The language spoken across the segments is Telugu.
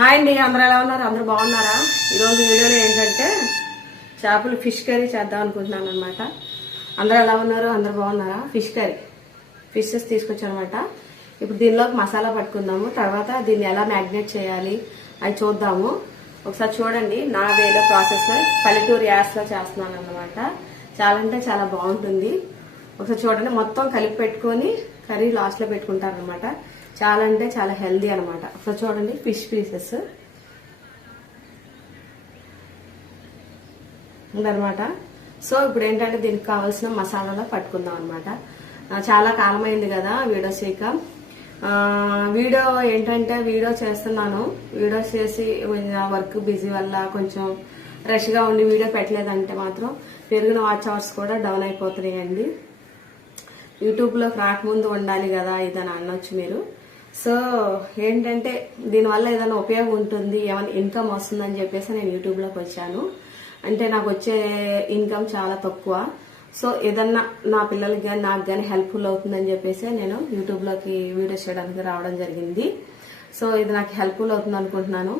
హాయ్ అండి, అందరూ ఎలా ఉన్నారు? అందరూ బాగున్నారా? ఈరోజు వీడియోలో ఏంటంటే చేపలు ఫిష్ కర్రీ చేద్దాం అనుకుంటున్నాను అనమాట. అందరూ ఎలా ఉన్నారు? అందరూ బాగున్నారా? ఫిష్ కర్రీ ఫిషెస్ తీసుకొచ్చాను అనమాట. ఇప్పుడు దీనిలోకి మసాలా పట్టుకుందాము. తర్వాత దీన్ని ఎలా మ్యాగ్నేట్ చేయాలి అది చూద్దాము. ఒకసారి చూడండి, నా వేలో ప్రాసెస్లో పల్లెటూరు యాస్లో చేస్తున్నాను అనమాట. చాలా అంటే చాలా బాగుంటుంది. ఒకసారి చూడండి, మొత్తం కలిపి పెట్టుకొని కర్రీ లాస్ట్లో పెట్టుకుంటారు అనమాట. చాలా అంటే చాలా హెల్దీ అనమాట. ఒకసారి చూడండి, ఫిష్ పీసెస్ ఉందనమాట. సో ఇప్పుడు ఏంటంటే దీనికి కావాల్సిన మసాలాలో పట్టుకుందాం అనమాట. చాలా కాలమైంది కదా వీడియో చేయక. వీడియో ఏంటంటే వీడియో చేస్తున్నాను, వీడియో చేసి వర్క్ బిజీ వల్ల కొంచెం రష్గా ఉండి వీడియో పెట్టలేదంటే మాత్రం పెరిగిన వాచ్ అవర్స్ కూడా డౌన్ అయిపోతున్నాయండి. యూట్యూబ్లోకి రాకముందు ఉండాలి కదా ఇదని అనొచ్చు మీరు. సో ఏంటంటే దీనివల్ల ఏదైనా ఉపయోగం ఉంటుంది, ఏమైనా ఇన్కమ్ వస్తుందని చెప్పేసి నేను యూట్యూబ్లోకి వచ్చాను. అంటే నాకు వచ్చే ఇన్కమ్ చాలా తక్కువ. సో ఏదన్నా నా పిల్లలకి కానీ నాకు కానీ హెల్ప్ఫుల్ అవుతుందని చెప్పేసి నేను యూట్యూబ్లోకి వీడియోస్ చేయడానికి రావడం జరిగింది. సో ఇది నాకు హెల్ప్ఫుల్ అవుతుంది అనుకుంటున్నాను.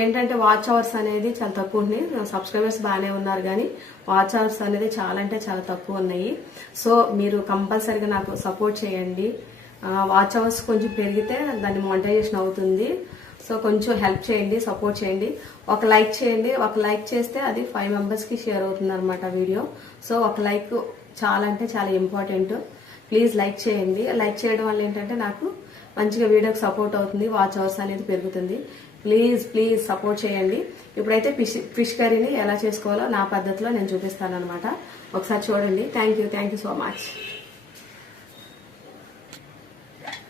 ఏంటంటే వాచ్ అవర్స్ అనేది చాలా తక్కువ ఉన్నాయి. సబ్స్క్రైబర్స్ బాగానే ఉన్నారు కానీ వాచ్ అవర్స్ అనేది చాలా అంటే చాలా తక్కువ ఉన్నాయి. సో మీరు కంపల్సరీగా నాకు సపోర్ట్ చేయండి. వాచ్ అవర్స్ కొంచెం పెరిగితే దాన్ని మానిటైజేషన్ అవుతుంది. సో కొంచెం హెల్ప్ చేయండి, సపోర్ట్ చేయండి. ఒక లైక్ చేయండి. ఒక లైక్ చేస్తే అది 5 మెంబర్స్కి షేర్ అవుతుంది అనమాట వీడియో. సో ఒక లైక్ చాలా అంటే చాలా ఇంపార్టెంట్. ప్లీజ్ లైక్ చేయండి. లైక్ చేయడం వల్ల ఏంటంటే నాకు మంచిగా వీడియోకి సపోర్ట్ అవుతుంది, వాచ్ అవర్స్ అనేది పెరుగుతుంది. ప్లీజ్ ప్లీజ్ సపోర్ట్ చేయండి. ఇప్పుడైతే ఫిష్ కర్రీని ఎలా చేసుకోవాలో నా పద్ధతిలో నేను చూపిస్తాను అనమాట. ఒకసారి చూడండి. Thank you so much.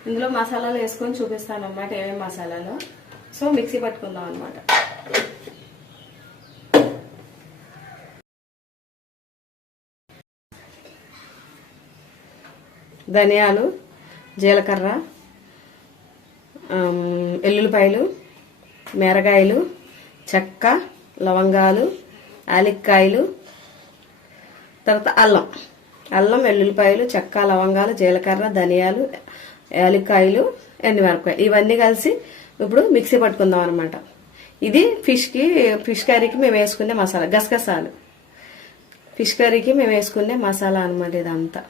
ఇందులో మసాలాలు వేసుకొని చూపిస్తాను అనమాట, ఏమేమి మసాలాలు. సో మిక్సీ పట్టుకుందాం అనమాట. ధనియాలు, జీలకర్ర, ఎల్లుల్లిపాయలు, మిరగాయలు, చెక్క, లవంగాలు, యాలక్కాయలు, తర్వాత అల్లం, వెల్లుల్లిపాయలు, చెక్క, లవంగాలు, జీలకర్ర, ధనియాలు, యాలక్కాయలు, ఎండుమిరపకాయలు ఇవన్నీ కలిసి ఇప్పుడు మిక్సీ పట్టుకుందాం అనమాట. ఇది ఫిష్ కర్రీకి మేము వేసుకునే మసాలా. గసగసాలు ఫిష్ కర్రీకి మేము వేసుకునే మసాలా అనమాట ఇదంతా.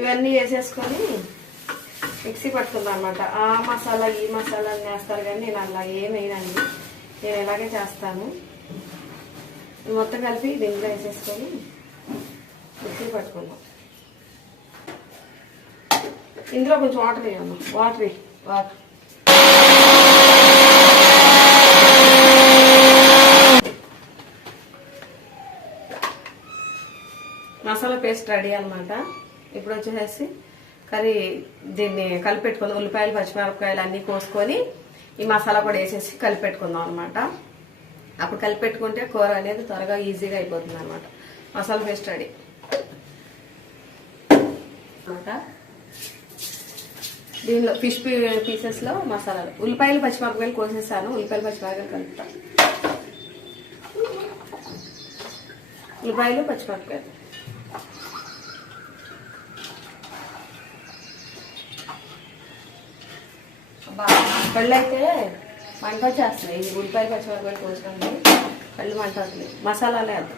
ఇవన్నీ వేసేసుకొని మిక్సీ పట్టుకుందాం అనమాట. ఆ మసాలా ఈ మసాలా వేస్తారు కానీ నేను అలా ఏమైనాను, నేను ఇలాగే చేస్తాను. మొత్తం కలిపి దీంట్లో వేసేసుకొని మిక్సీ పట్టుకుందాం. ఇందులో కొంచెం వాటర్ వేయమ్మా. వాటర్ మసాలా పేస్ట్ రెడీ అనమాట. ఇప్పుడు వచ్చేసి కర్రీ దీన్ని కలిపెట్టుకుందాం. ఉల్లిపాయలు, పచ్చిమిరపకాయలు అన్నీ కోసుకొని ఈ మసాలా కూడా వేసేసి కలిపెట్టుకుందాం అనమాట. అప్పుడు కలిపెట్టుకుంటే కూర అనేది త్వరగా ఈజీగా అయిపోతుంది అనమాట. మసాలా పేస్ట్ రెడీ అనమాట. దీనిలో ఫిష్ పీసెస్లో మసాలాలు, ఉల్లిపాయలు, పచ్చిమిరపకాయలు కోసేసాను. ఉల్లిపాయలు, పచ్చిమిరపకాయలు కలుపుతాను. ఉల్లిపాయలు, పచ్చిమిరపకాయలు కళ్ళు అయితే మంట వచ్చేస్తున్నాయి. ఇది ఉల్లిపాయలు, పచ్చిమిరపకాయలు కోసుకోండి, కళ్ళు మంట వస్తున్నాయి. మసాలాలే అది.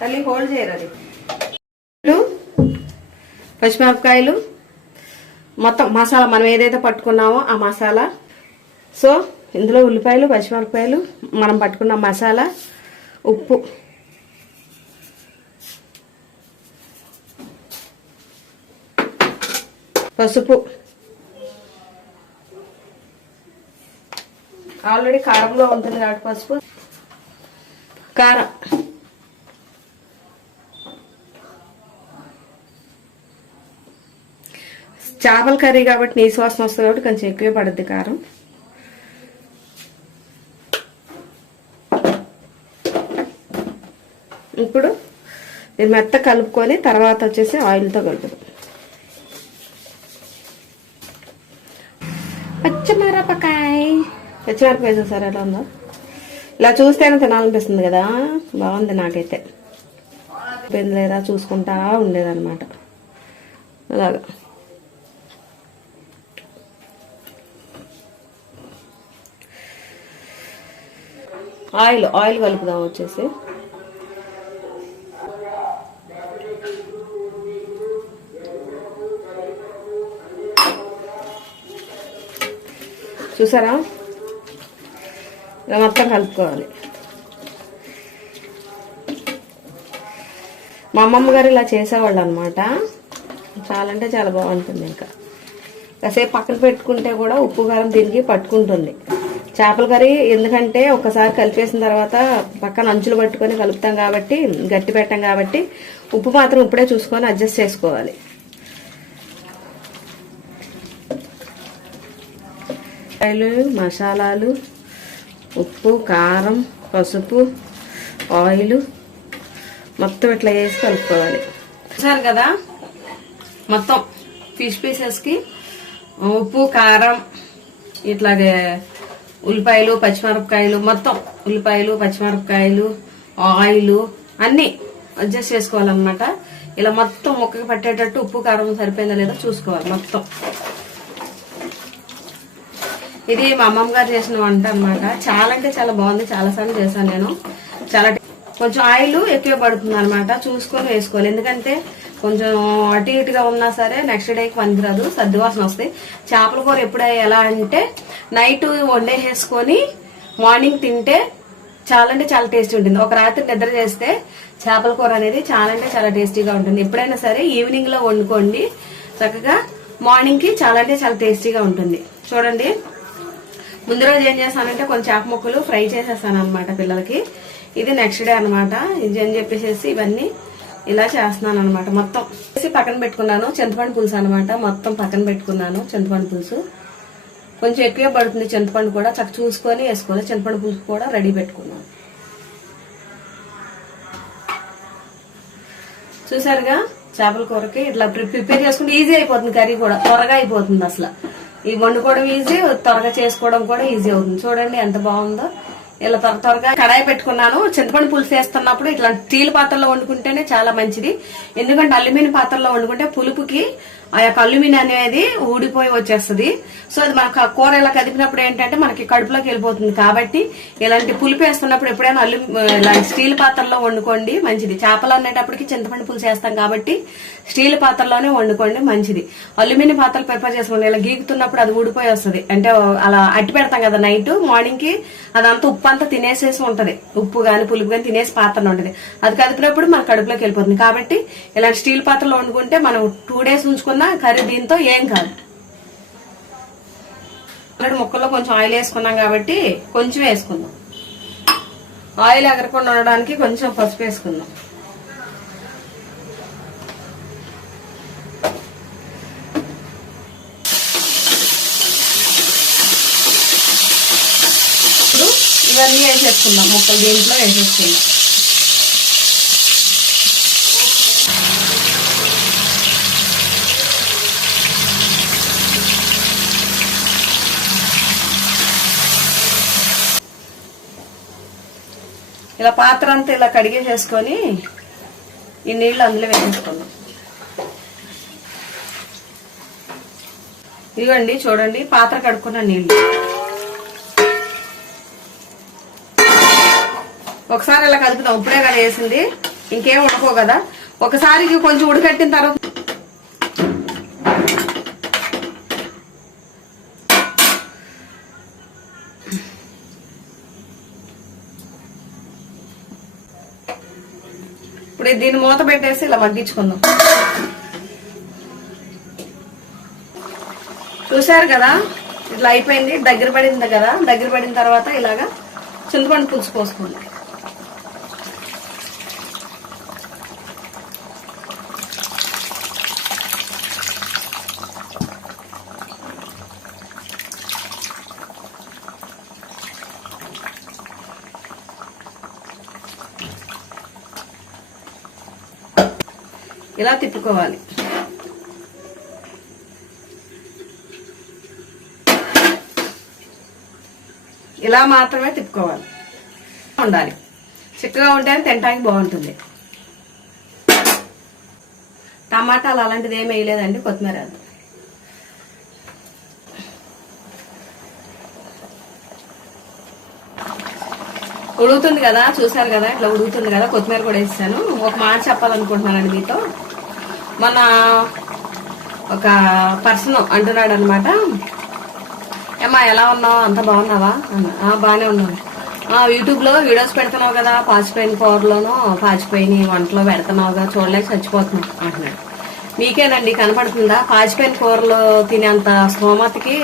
తల్లి హోల్డ్ చేయరు. అది పచ్చిమిరపకాయలు మొత్తం మసాలా మనం ఏదైతే పట్టుకున్నామో ఆ మసాలా. సో ఇందులో ఉల్లిపాయలు, పచ్చిమిరపకాయలు, మనం పట్టుకున్న మసాలా, ఉప్పు, పసుపు, ఆల్రెడీ కారంలో ఉంటుంది కాబట్టి పసుపు, కారం, చేపల కర్రీ కాబట్టి నీసు వాసన వస్తుంది కాబట్టి కొంచెం ఎక్కువే పడుద్ది కారం. ఇప్పుడు ఇది మెత్త కలుపుకొని తర్వాత వచ్చేసి ఆయిల్తో కలుపుదాం. పచ్చిమిరపకాయ చూసారు ఎలా ఉందో, ఇలా చూస్తేనే తినాలనిపిస్తుంది కదా. బాగుంది నాకైతే. లేదా చూసుకుంటా ఉండేదన్నమాట అలాగా. ఆయిల్ కలుపుదాం వచ్చేసి. చూసారా, ఇలా మొత్తం కలుపుకోవాలి. మా అమ్మమ్మ గారు ఇలా చేసేవాళ్ళు అనమాట. చాలా అంటే చాలా బాగుంటుంది. ఇంకా కాసేపు పక్కన పెట్టుకుంటే కూడా ఉప్పు కారం దీనికి పట్టుకుంటుంది. చేపల కర్రీ ఎందుకంటే ఒకసారి కలిపేసిన తర్వాత పక్కన అంచులు పట్టుకొని కలుపుతాం కాబట్టి, గట్టి పెట్టాం కాబట్టి ఉప్పు మాత్రం ఇప్పుడే చూసుకొని అడ్జస్ట్ చేసుకోవాలి. మసాలాలు, ఉప్పు, కారం, పసుపు, ఆయిల్ మొత్తం ఇట్లా వేసి కలుపుకోవాలి. చూసారు కదా, మొత్తం ఫిష్ పీసెస్కి ఉప్పు, కారం, ఇట్లాగే ఉల్లిపాయలు, పచ్చిమిరపకాయలు, మొత్తం ఉల్లిపాయలు, పచ్చిమిరపకాయలు, ఆయిల్ అన్నీ అడ్జస్ట్ చేసుకోవాలన్నమాట. ఇలా మొత్తం ముక్కకి పట్టేటట్టు ఉప్పు కారం సరిపోయిందో లేదో చూసుకోవాలి మొత్తం. ఇది మా అమ్మమ్మ గారు చేసిన వంట అనమాట. చాలా అంటే చాలా బాగుంది. చాలాసార్లు చేశాను నేను. చాలా కొంచెం ఆయిల్ ఎక్కువ పడుతుంది అనమాట, చూసుకొని వేసుకోవాలి. ఎందుకంటే కొంచెం అటు ఇటుగా ఉన్నా సరే నెక్స్ట్ డేకి పనికిరాదు, సర్దివాసన వస్తాయి. చేపల కూర ఎప్పుడు ఎలా అంటే నైట్ వండేసేసుకొని మార్నింగ్ తింటే చాలా అంటే చాలా టేస్టీ ఉంటుంది. ఒక రాత్రి నిద్ర చేస్తే చేపల కూర అనేది చాలా అంటే చాలా టేస్టీగా ఉంటుంది. ఎప్పుడైనా సరే ఈవినింగ్ లో వండుకోండి చక్కగా, మార్నింగ్ కి చాలా అంటే చాలా టేస్టీగా ఉంటుంది. చూడండి, ముందు రోజు ఏం చేస్తానంటే కొంచెం చేప ముక్కలు ఫ్రై చేసేస్తాను అనమాట పిల్లలకి. ఇది నెక్స్ట్ డే అనమాట. ఇది అని చెప్పేసి ఇవన్నీ ఇలా చేస్తున్నాను అనమాట. మొత్తం పక్కన పెట్టుకున్నాను. చింతపండు పులుసు అనమాట, మొత్తం పక్కన పెట్టుకున్నాను. చింతపండు పులుసు కొంచెం ఎక్కువ పడుతుంది. చింతపండు కూడా చక్క చూసుకొని వేసుకోవాలి. చింతపండు పులుసు కూడా రెడీ పెట్టుకున్నాను. చూసారుగా, చేపల కూరకి ఇట్లా ప్రిపేర్ చేసుకుంటే ఈజీ అయిపోతుంది. కర్రీ కూడా త్వరగా అయిపోతుంది. అసలు ఈ వండుకోవడం ఈజీ, త్వరగా చేసుకోవడం కూడా ఈజీ అవుతుంది. చూడండి ఎంత బాగుందో. ఇలా త్వరగా కడాయి పెట్టుకున్నాను. చింతపండు పులుసు వేస్తున్నప్పుడు ఇట్లా స్టీల్ పాత్రలో వండుకుంటేనే చాలా మంచిది. ఎందుకంటే అల్యూమినియం పాత్రలో వండుకుంటే పులుపుకి ఆ యొక్క అల్యూమినియం అనేది ఊడిపోయి వచ్చేస్తుంది. సో అది మనకు కూర ఇలా కదిపినప్పుడు ఏంటంటే మనకి కడుపులోకి వెళ్ళిపోతుంది. కాబట్టి ఇలాంటి పులుపు వేస్తున్నప్పుడు ఎప్పుడైనా ఇలాంటి స్టీల్ పాత్రలో వండుకోండి, మంచిది. చేపలు అనేటప్పటికి చింతపండు పులుసు వేస్తాం కాబట్టి స్టీల్ పాత్రలోనే వండుకోండి, మంచిది. అల్యూమినియం పాత్రలు ప్రిపేర్ చేసుకోండి. ఇలా గీకుతున్నప్పుడు అది ఊడిపోయి వస్తుంది. అంటే అలా అట్టి పెడతాం కదా నైట్, మార్నింగ్ కి అదంతా ఉప్పు అంతా తినేసేసి ఉంటది. ఉప్పు గాని పులుపు గాని తినేసి పాత్ర ఉంటది. అది కదిపినప్పుడు మన కడుపులోకి వెళ్ళిపోతుంది. కాబట్టి ఇలాంటి స్టీల్ పాత్రలో వండుకుంటే మనం 2 days ఉంచుకున్న కర్రీ దీంతో ఏం కాదు. ఆల్రెడీ ముక్కల్లో కొంచెం ఆయిల్ వేసుకున్నాం కాబట్టి కొంచెం వేసుకుందాం. ఆయిల్ ఎగరకుండా ఉండడానికి కొంచెం పసుపు వేసుకుందాం. ఇప్పుడు ఇవన్నీ వేసేసుకుందాం. ముక్కలు దీంట్లో వేసేసుకుందాం. ఇలా పాత్ర అంతా ఇలా కడిగేసేసుకొని ఈ నీళ్లు అందులో వేసేసుకుందాం. ఇదిగోండి చూడండి, పాత్ర కడుక్కున్న నీళ్లు. ఒకసారి ఇలా కలుపుదాం. ఇప్పుడే కదా వేసింది, ఇంకేం ఉడకో కదా. ఒకసారికి కొంచెం ఉడకట్టిన తర్వాత ఇప్పుడు దీన్ని మూత పెట్టేసి ఇలా మగ్గించుకుందాం. చూసారు కదా, ఇట్లా అయిపోయింది. దగ్గర పడింది కదా. దగ్గర పడిన తర్వాత ఇలాగా చింతపండు పులుసు పోసుకోండి. ఇలా తిప్పుకోవాలి. ఇలా మాత్రమే తిప్పుకోవాలి. ఉండాలి, చిక్కగా ఉంటేనే తినడానికి బాగుంటుంది. టమాటాలు అలాంటిది ఏమి వేయలేదండి, కొత్తిమీర. ఉడుగుతుంది కదా, చూసారు కదా ఇట్లా ఉడుగుతుంది కదా, కొత్తిమీర కూడా వేసాను. ఒక మాట చెప్పాలనుకుంటున్నానండి మీతో. మన ఒక పర్సన్ అంటున్నాడు అనమాట, ఏమ్మా ఎలా ఉన్నావు, అంత బాగున్నావా అన్న. బాగానే ఉన్నాను. యూట్యూబ్ లో వీడియోస్ పెడుతున్నావు కదా, పాచిపోయిన కూరలోనూ పాచిపోయిన వంటలో పెడుతున్నావుగా, చూడలేక చచ్చిపోతున్నావు అంటున్నాడు. మీకేనండి కనపడుతుందా? పాచిపోయిన కూరలో తినేంత స్తోమతకి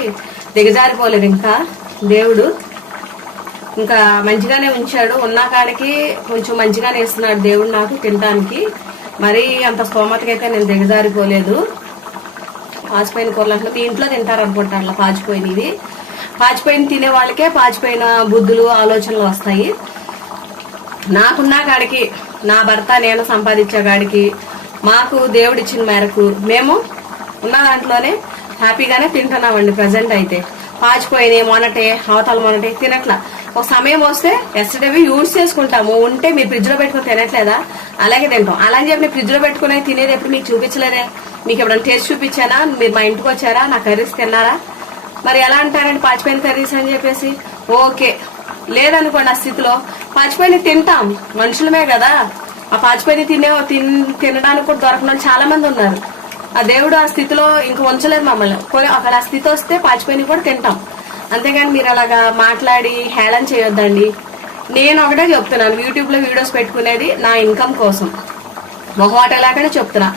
దిగజారిపోలేదు ఇంకా దేవుడు. ఇంకా మంచిగానే ఉంచాడు, ఉన్న కాడికి కొంచెం మంచిగానే ఇస్తున్నాడు దేవుడు నాకు తినడానికి. మరీ అంత స్తోమతకైతే నేను దిగజారిపోలేదు. పాచిపోయిన కూరలు అంటే మీ ఇంట్లో తింటారు అనుకుంటా అట్లా పాచిపోయినవి. పాచిపోయిన తినే వాళ్ళకే పాచిపోయిన బుద్ధులు ఆలోచనలు వస్తాయి. నాకున్న కాడికి, నా భర్త నేను సంపాదించే కాడికి, మాకు దేవుడిచ్చిన మేరకు మేము ఉన్న దాంట్లోనే హ్యాపీగానే తింటున్నామండి ప్రజెంట్ అయితే. పాచిపోయినాయి మొన్నటే అవతల మొన్నటే తినట్లా. ఒక సమయం వస్తే ఎస్టర్డే యూజ్ చేసుకుంటాము, ఉంటే మీరు ఫ్రిడ్జ్ లో పెట్టుకుని తినట్లేదా, అలాగే తింటాం. అలా అని చెప్పి ఫ్రిడ్జ్ లో పెట్టుకుని తినేది ఎప్పుడు మీకు చూపించలేదే? మీకు ఎప్పుడైనా టేస్ట్ చూపించానా? మీరు మా ఇంటికి వచ్చారా, నా కర్రీస్ తిన్నారా? మరి ఎలా అంటారండి పాచిపోయిన కర్రీస్ అని చెప్పేసి? ఓకే, లేదనుకోండి ఆ స్థితిలో పాచిపోయిన తింటాం, మనుషులమే కదా. ఆ పాచిపోయిన తినడానికి కూడా దొరకని చాలా మంది ఉన్నారు. ఆ దేవుడు ఆ స్థితిలో ఇంక ఉంచలేదు మమ్మల్ని. అక్కడ ఆ స్థితి వస్తే పాచిపోయిన కూడా తింటాం. అంతేగాని మీరు అలాగా మాట్లాడి హేళన చేయొద్దండి. నేను ఒకటే చెప్తున్నాను, యూట్యూబ్ లో వీడియోస్ పెట్టుకునేది నా ఇన్కమ్ కోసం, మొహమాట లేకనే చెప్తున్నా.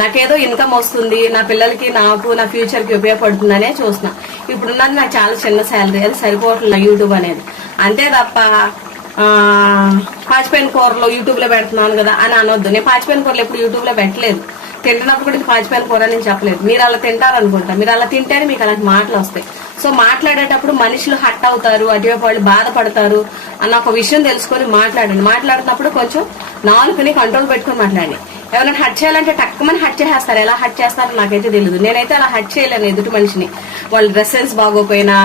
నాకేదో ఇన్కమ్ వస్తుంది, నా పిల్లలకి నాకు నా ఫ్యూచర్ కి ఉపయోగపడుతుందనే చూస్తున్నా. ఇప్పుడున్నది నాకు చాలా చిన్న శాలరీ, అది సరిపోవట్లేదు యూట్యూబ్ అనేది. అంతే తప్ప పాచిపోయిన కూరలో యూట్యూబ్ లో పెడుతున్నాను కదా అని అనొద్దు. నేను పాచిపోయిన కూరలు ఎప్పుడు యూట్యూబ్ లో పెట్టలేదు. తింటున్నప్పుడు కూడా ఇది పాచిపోయిన కూర అని చెప్పలేదు. మీరు అలా తింటారనుకుంటా, మీరు అలా తింటేనే మీకు అలాంటి మాటలు వస్తాయి. సో మాట్లాడేటప్పుడు మనుషులు హట్ అవుతారు, అటువైపు వాళ్ళు బాధపడతారు అన్న ఒక విషయం తెలుసుకొని మాట్లాడండి. మాట్లాడినప్పుడు కొంచెం నాలుకని కంట్రోల్ పెట్టుకుని మాట్లాడండి. ఎవరైనా హట్ చేయాలంటే టక్కుమని హట్ చేసేస్తారు. ఎలా హట్ చేస్తారో నాకైతే తెలియదు. నేనైతే అలా హట్ చేయలేను ఎదుటి మనిషిని. వాళ్ళ డ్రెస్సెస్ బాగోపోయినా,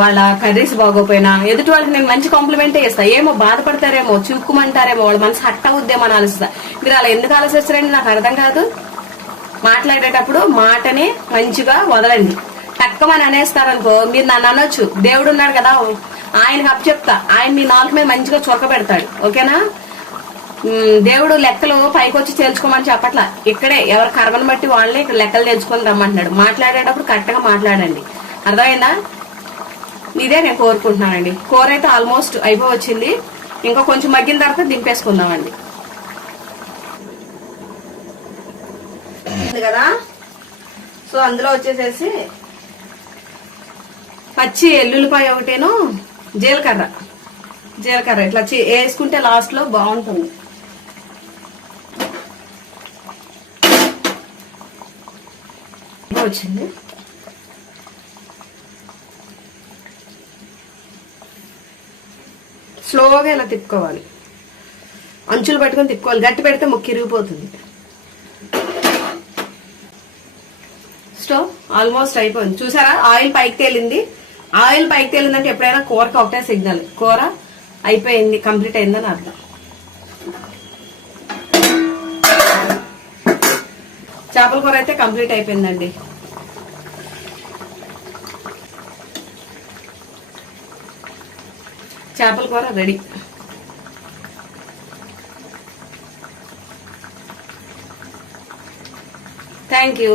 వాళ్ళ కర్రీస్ బాగోపోయినా ఎదుటి వాళ్ళకి నేను మంచి కాంప్లిమెంటే ఇస్తాను. ఏమో బాధపడతారేమో, చిక్కుమంటారేమో, వాళ్ళ మనసు హట్ అవుద్దేమో అని ఆలోచిస్తా. మీరు అలా ఎందుకు ఆలోచిస్తారండి నాకు అర్థం కాదు. మాట్లాడేటప్పుడు మాటని మంచిగా వదలండి. టక్కమని అనేస్తారనుకో, మీరు నన్ను అనొచ్చు, దేవుడు ఉన్నాడు కదా ఆయనకి అప్పు చెప్తా, ఆయన మీ నాలుగు మీద మంచిగా చొరక పెడతాడు. ఓకేనా? దేవుడు లెక్కలు పైకి వచ్చి తేల్చుకోమని చెప్పట్లా. ఇక్కడే ఎవరి కర్మను బట్టి వాళ్ళని ఇక్కడ లెక్కలు తెలుసుకొని రమ్మంటున్నాడు. మాట్లాడేటప్పుడు కరెక్ట్ గా మాట్లాడండి. అర్థమైందా? ఇదే నేను కోరుకుంటున్నానండి. కూర అయితే ఆల్మోస్ట్ అయిపోవచ్చింది, ఇంకా కొంచెం మగ్గిన తర్వాత దింపేసుకుందామండి కదా. సో అందులో వచ్చేసేసి పచ్చి ఎల్లుల్లిపాయ ఒకటేను, జీలకర్ర ఇట్లా వేసుకుంటే లాస్ట్ లో బాగుంటుంది. వచ్చింది స్లోగా ఇలా తిప్పుకోవాలి, అంచులు పట్టుకొని తిప్పుకోవాలి. గట్టి పెడితే ముక్కు ఇరిగిపోతుంది. స్టవ్ ఆల్మోస్ట్ అయిపోయింది. చూసారా ఆయిల్ పైకి తేలింది. ఆయిల్ పైకి తేలిందంటే ఎప్పుడైనా కూరకి ఒకటే సిగ్నల్, కూర అయిపోయింది, కంప్లీట్ అయిందని అర్థం. చేపల కూర అయితే కంప్లీట్ అయిపోయిందండి. చేపల కూర రెడీ. Thank you.